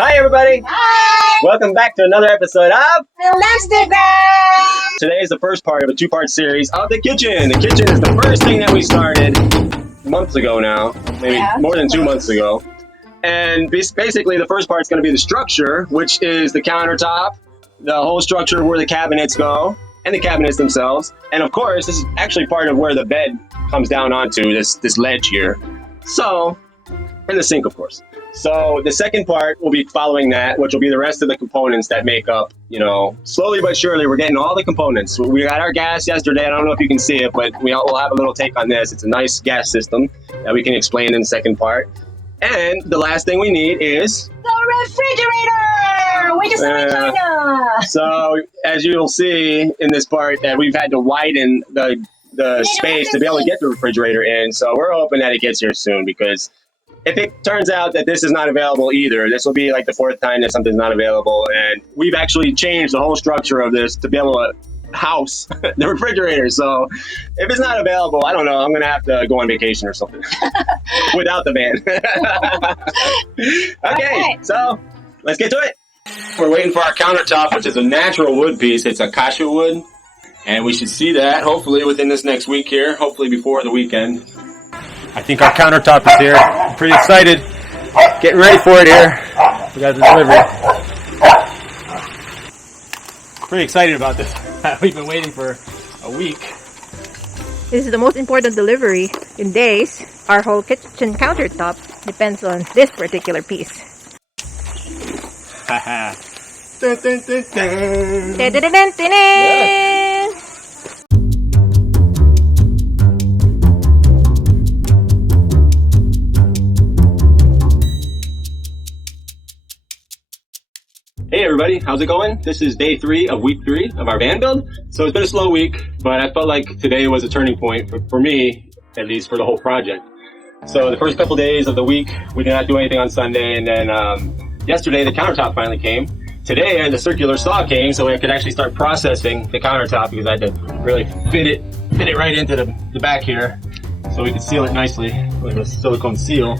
Hi everybody! Hi! Welcome back to another episode of FilAmstagram! Today is the first part of a two-part series of the kitchen. The kitchen is the first thing that we started months ago now, maybe more than 2 months ago. And basically the first part is going to be the structure, which is the countertop, the whole structure where the cabinets go, and the cabinets themselves. And of course, this is actually part of where the bed comes down onto, this ledge here. So, and the sink, of course. So the second part will be following that, which will be the rest of the components that make up, slowly but surely, we're getting all the components. We got our gas yesterday. I don't know if you can see it, but we'll have a little take on this. It's a nice gas system that we can explain in the second part. And the last thing we need is the refrigerator! We just in China! So as you'll see in this part that we've had to widen the space to be able to get the refrigerator in. So we're hoping that it gets here soon, because if it turns out that this is not available either, this will be like the fourth time that something's not available. And we've actually changed the whole structure of this to be able to house the refrigerator. So if it's not available, I don't know, I'm going to have to go on vacation or something without the van. Okay, so let's get to it. We're waiting for our countertop, which is a natural wood piece. It's acacia wood. And we should see that hopefully within this next week here, hopefully before the weekend. I think our countertop is here. I'm pretty excited. Getting ready for it here. We got the delivery. Pretty excited about this. We've been waiting for a week. This is the most important delivery in days. Our whole kitchen countertop depends on this particular piece. Haha. Hey everybody, how's it going? This is day 3 of week 3 of our van build. So it's been a slow week, but I felt like today was a turning point for me, at least for the whole project. So the first couple days of the week, we did not do anything on Sunday, and then yesterday the countertop finally came. Today the circular saw came, so I could actually start processing the countertop, because I had to really fit it right into the back here, so we could seal it nicely with a silicone seal.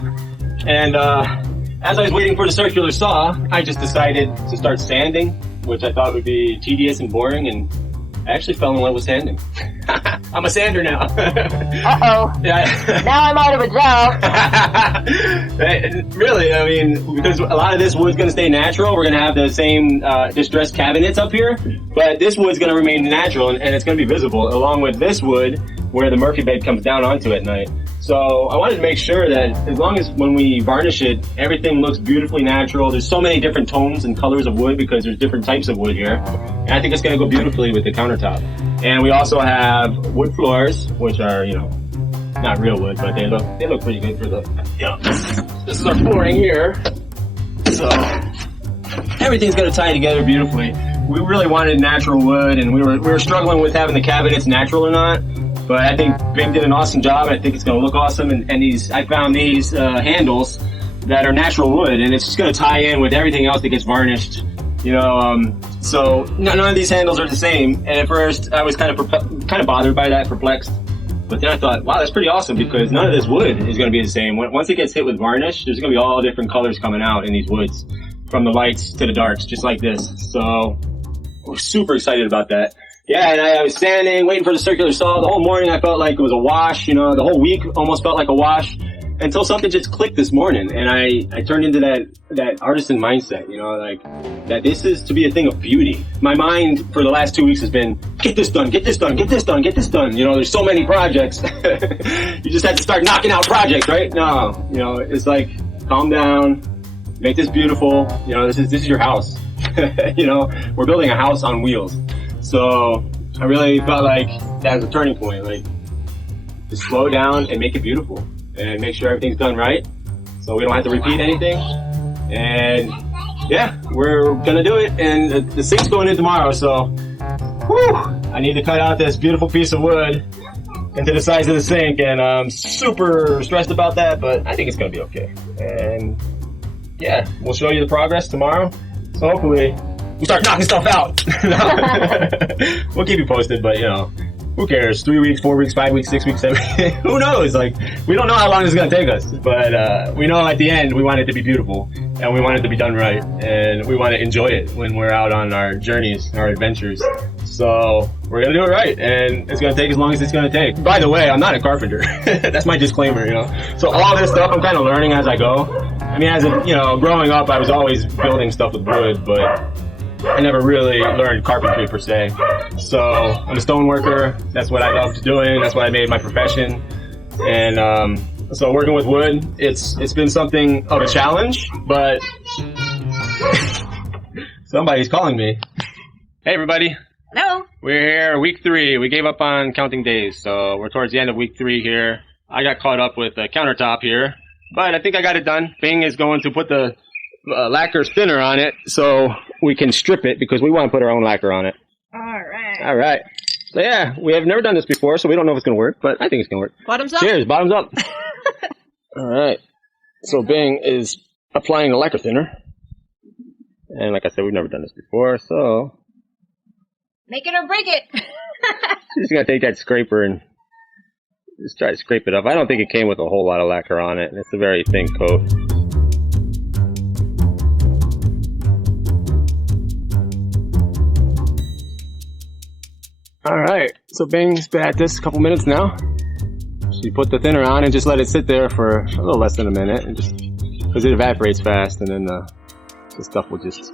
And as I was waiting for the circular saw, I just decided to start sanding, which I thought would be tedious and boring, and I actually fell in love with sanding. I'm a sander now. Uh-oh. Yeah. Now I'm out of a job. Really, I mean, because a lot of this wood's going to stay natural. We're going to have the same distressed cabinets up here, but this wood's going to remain natural, and it's going to be visible, along with this wood where the Murphy bed comes down onto at night. So I wanted to make sure that as long as when we varnish it, everything looks beautifully natural. There's so many different tones and colors of wood because there's different types of wood here. And I think it's going to go beautifully with the countertop. And we also have wood floors, which are, not real wood, but they look pretty good for the, this is our flooring here. So everything's going to tie together beautifully. We really wanted natural wood, and we were struggling with having the cabinets natural or not. But I think Bim did an awesome job. I think it's going to look awesome. And I found these handles that are natural wood, and it's just going to tie in with everything else that gets varnished. So none of these handles are the same. And at first, I was kind of bothered by that, perplexed. But then I thought, wow, that's pretty awesome, because none of this wood is going to be the same. Once it gets hit with varnish, there's going to be all different colors coming out in these woods, from the lights to the darks, just like this. So we're super excited about that. Yeah, and I was sanding, waiting for the circular saw. The whole morning I felt like it was a wash, the whole week almost felt like a wash, until something just clicked this morning, and I turned into that artisan mindset, that this is to be a thing of beauty. My mind for the last 2 weeks has been, get this done, get this done, get this done, get this done. There's so many projects. You just have to start knocking out projects, right? No, it's like, calm down, make this beautiful. This is your house. We're building a house on wheels. So I really felt like that was a turning point, to slow down and make it beautiful and make sure everything's done right, so we don't have to repeat anything. And yeah, we're gonna do it, and the sink's going in tomorrow, so I need to cut out this beautiful piece of wood into the size of the sink, and I'm super stressed about that, but I think it's gonna be okay. And yeah, we'll show you the progress tomorrow, so hopefully we start knocking stuff out. We'll keep you posted, but who cares? 3 weeks, 4 weeks, 5 weeks, 6 weeks, 7 weeks. Who knows? Like, we don't know how long this is going to take us. But we know at the end we want it to be beautiful. And we want it to be done right. And we want to enjoy it when we're out on our journeys, our adventures. So we're going to do it right. And it's going to take as long as it's going to take. By the way, I'm not a carpenter. That's my disclaimer, you know. So all this stuff I'm kind of learning as I go. I mean, as a, you know, growing up, I was always building stuff with wood, but I never really learned carpentry per se. So I'm a stoneworker. That's what I loved doing. That's what I made my profession. And so working with wood, it's been something of a challenge, but somebody's calling me. Hey everybody. Hello. We're here week 3. We gave up on counting days, so we're towards the end of week 3 here. I got caught up with a Countertop here, but I think I got it done. Bing is going to put the lacquer thinner on it so we can strip it because we want to put our own lacquer on it. All right. So yeah, we have never done this before, so we don't know if it's going to work, but I think it's going to work. Bottoms up. Cheers, bottoms up. All right. So Bing is applying the lacquer thinner. And like I said, we've never done this before, so Make it or break it. just going to take that scraper and just try to scrape it up. I don't think it came with a whole lot of lacquer on it. It's a very thin coat. Alright, so Bing's been at this a couple minutes now. She put the thinner on and just let it sit there for a little less than a minute, and just because it evaporates fast, and then the stuff will just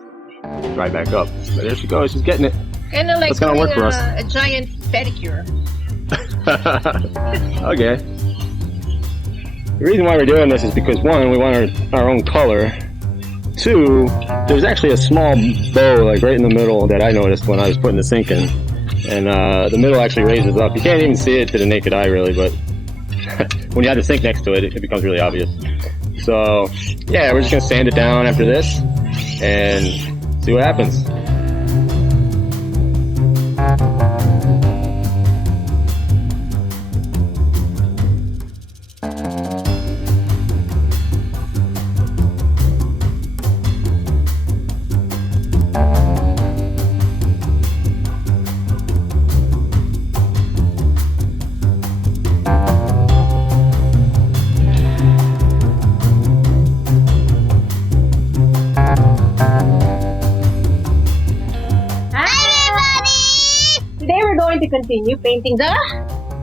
dry back up. But there she goes, she's getting it. Kind of like That's gonna work for us. a giant pedicure. Okay. The reason why we're doing this is because 1, we want our own color. 2, there's actually a small bow like right in the middle that I noticed when I was putting the sink in. And the middle actually raises up. You can't even see it to the naked eye really, but when you have the sink next to it, it becomes really obvious. So yeah, we're just gonna sand it down after this and see what happens. To continue painting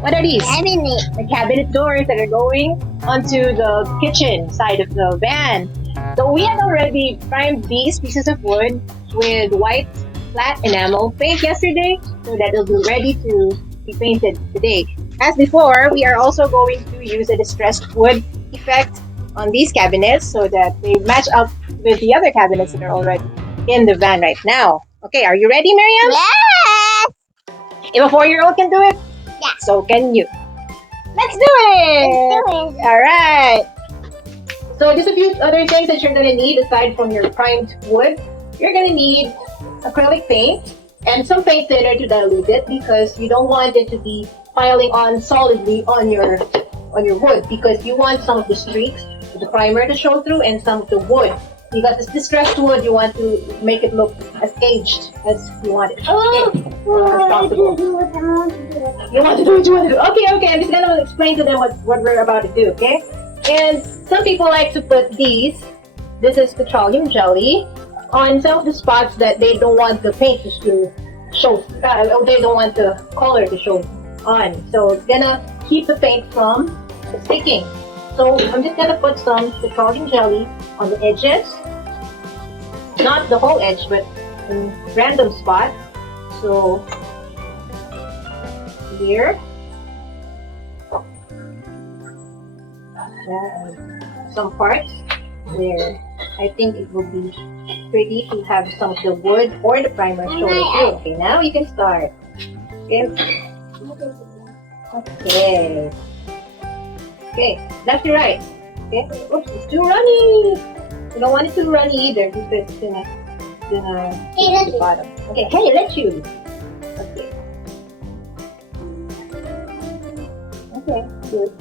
what are these? The cabinet doors that are going onto the kitchen side of the van. So we had already primed these pieces of wood with white flat enamel paint yesterday, so that it'll be ready to be painted today. As before, we are also going to use a distressed wood effect on these cabinets so that they match up with the other cabinets that are already in the van right now. Okay, are you ready, Miriam? Yes! If a 4-year-old can do it, Yeah. so can you. Let's do it! Let's do it. Alright. So just a few other things that you're going to need aside from your primed wood. You're going to need acrylic paint and some paint thinner to dilute it because you don't want it to be piling on solidly on your wood because you want some of the streaks of the primer to show through and some of the wood. Because it's distressed wood, you want to make it look as aged as you want it. Oh, As possible. You want to do what you want to do. Okay. I'm just going to explain to them what we're about to do, okay? And some people like to put these. This is petroleum jelly on some of the spots that they don't want the paint to show, or they don't want the color to show on. So it's going to keep the paint from sticking. So I'm just going to put some petroleum jelly on the edges. Not the whole edge, but in random spots. So here. Some parts where I think it would be pretty to have some of the wood or the primer showing through. Okay, now you can start. Okay, left to right. Okay, oops, it's too runny. You don't want it too runny either because it's gonna hit the bottom. Okay, hey, let's choose. Okay, good.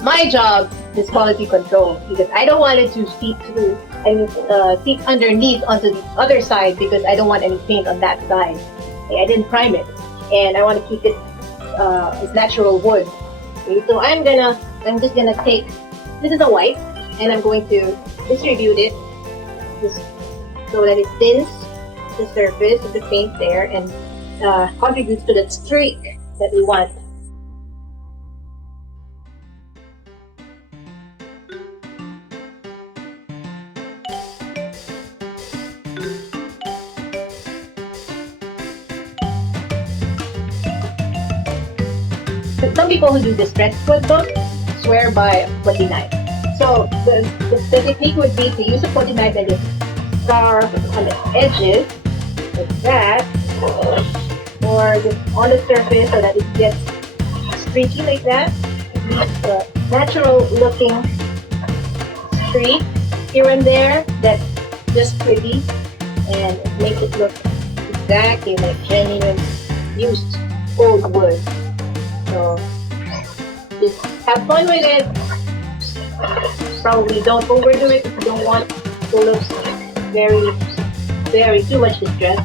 My job is quality control because I don't want it to seep through seep underneath onto the other side because I don't want any paint on that side. Okay, I didn't prime it, and I want to keep it as natural wood. Okay, so I'm just gonna take, this is a white, and I'm going to distribute it just so that it thins the surface of the paint there and contributes to that streak that we want. Some people who do distressed wood look swear by a putty knife. So the technique would be to use a putty knife and just scar on the edges like that, or just on the surface so that it gets streaky like that. It leaves a natural looking streak here and there that's just pretty, and it makes it look exactly like genuine used old wood. So just have fun with it. Probably don't overdo it if you don't want to look very too much distress.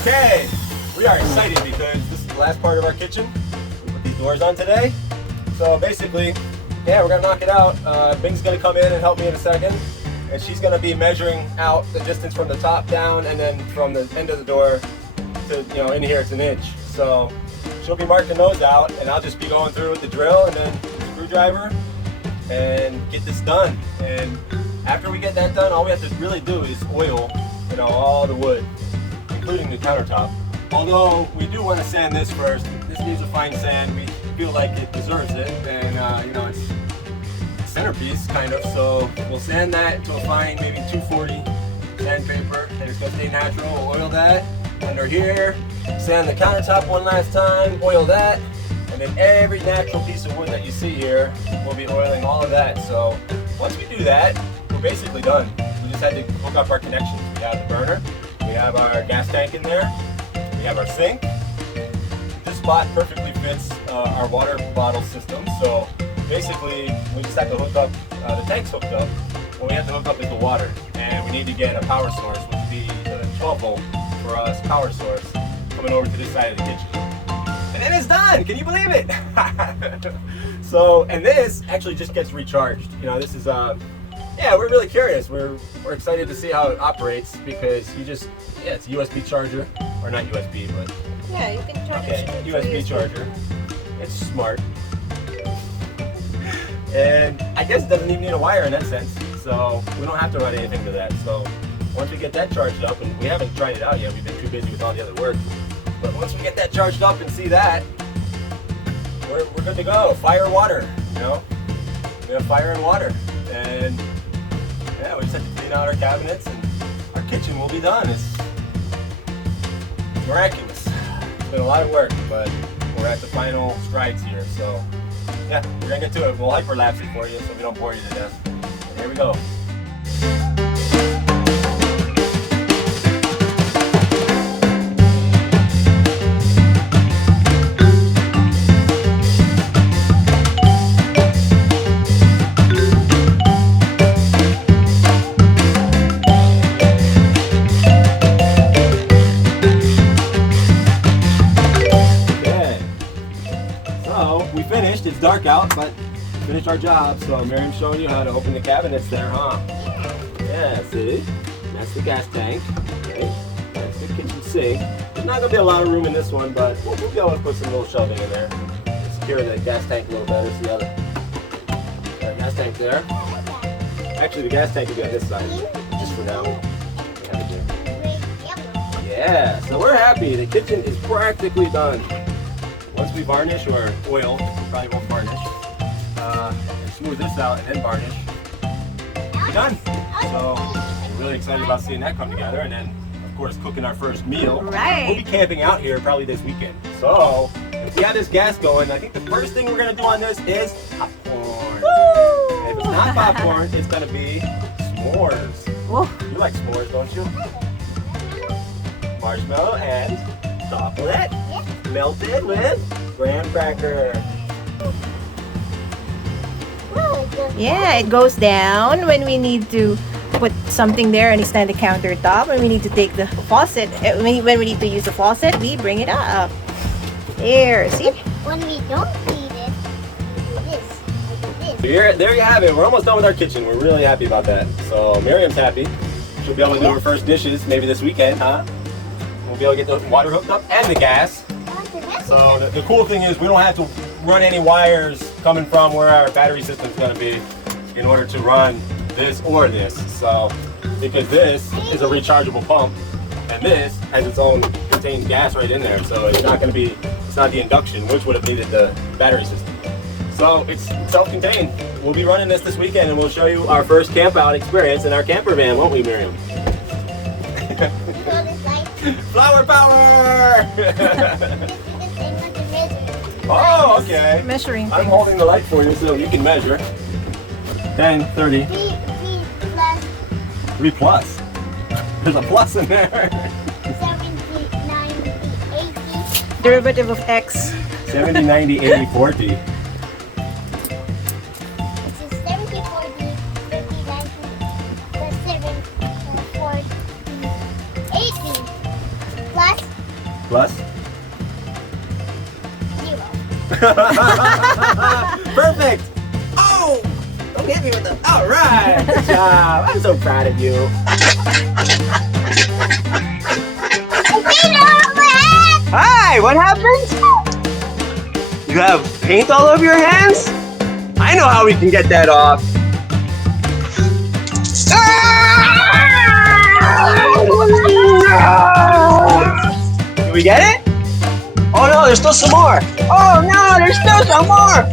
Okay, we are excited because this is the last part of our kitchen. We put these doors on today. So basically, yeah, we're gonna knock it out. Bing's gonna come in and help me in a second, and she's gonna be measuring out the distance from the top down, and then from the end of the door to, in here it's an inch. So she'll be marking those out, and I'll just be going through with the drill and then the screwdriver and get this done. And after we get that done, all we have to really do is oil, all the wood, including the countertop. Although we do want to sand this first. This needs a fine sand. We feel like it deserves it, and it's a centerpiece kind of. So we'll sand that to a fine, maybe 240 sandpaper, and it's gonna stay natural. We'll oil that under here, sand the countertop one last time, oil that, and then every natural piece of wood that you see here, we'll be oiling all of that. So once we do that, we're basically done. We just had to hook up our connections. We have the burner. We have our gas tank in there. We have our sink. This spot perfectly fits our water bottle system. So basically, we just have to hook up, the tank's hooked up. What we have to hook up is the water. And we need to get a power source, which would be the 12 volt for us power source, coming over to this side of the kitchen. And then it's done! Can you believe it? So, and this actually just gets recharged. This is, yeah, we're really curious. We're excited to see how it operates because it's a USB charger, or not USB, but yeah, you can charge it. USB charger. It's smart, and I guess it doesn't even need a wire in that sense. So we don't have to run anything to that. So once we get that charged up, and we haven't tried it out yet, we've been too busy with all the other work. But once we get that charged up and see that, we're good to go. Fire, water. We have fire and water, and yeah, we just have to clean out our cabinets and our kitchen will be done. It's miraculous. It's been a lot of work, but we're at the final strides here. So yeah, we're gonna get to it. We'll hyperlapse it for you so we don't bore you to death. And here we go. It's dark out, but we finished our job. So Miriam's showing you how to open the cabinets there, huh? Yeah, see? That's the gas tank. Okay. That's the kitchen sink. There's not gonna be a lot of room in this one, but we'll be able to put some little shelving in there. Secure the gas tank a little better. See how the gas tank there. Actually, the gas tank will be on this side, just for now. Yeah, so we're happy. The kitchen is practically done. Once we varnish or oil, we probably won't varnish. and smooth this out and then varnish, we're done. So we're really excited about seeing that come together, and then of course cooking our first meal. Right. We'll be camping out here probably this weekend. So if we have this gas going, I think the first thing we're gonna do on this is popcorn. And if it's not popcorn, it's gonna be s'mores. Whoa. You like s'mores, don't you? Marshmallow and chocolate melted with graham cracker. Yeah, it goes down when we need to put something there and extend the countertop. When we need to take the faucet, when we need to use the faucet, we bring it up. There, see? When we don't need it, we do this. There you have it. We're almost done with our kitchen. We're really happy about that. So Miriam's happy. She'll be able to do her first dishes maybe this weekend, huh? We'll be able to get the water hooked up and the gas. So the cool thing is we don't have to run any wires coming from where our battery system's going to be in order to run this or this. So because this is a rechargeable pump and this has its own contained gas right in there. So it's not going to be, it's not the induction, which would have needed the battery system. So it's self-contained. We'll be running this weekend and we'll show you our first camp out experience in our camper van, won't we, Miriam? Flower power! Oh, okay. Measuring I'm thing. holding the light for you so you can measure. 10, 30. 3 plus. There's a plus in there. 70, 90, 80. Derivative of X. 70, 90, 80, 40. This is 70, 40, 50, 90, 7, 40, 80. Plus Plus? 0. Perfect! Oh! Don't hit me with the... All right! Good job! I'm so proud of you. Hi! What happened? You have paint all over your hands? I know how we can get that off. Did we get it? Oh no, there's still some more. Oh no, there's still some more.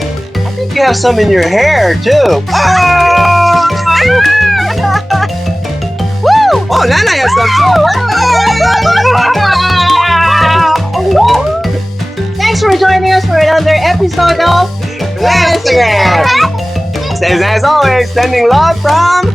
I think you have some in your hair too. Oh, woo! Oh, Nana has some too. Thanks for joining us for another episode of FilAmstagram. As always, sending love from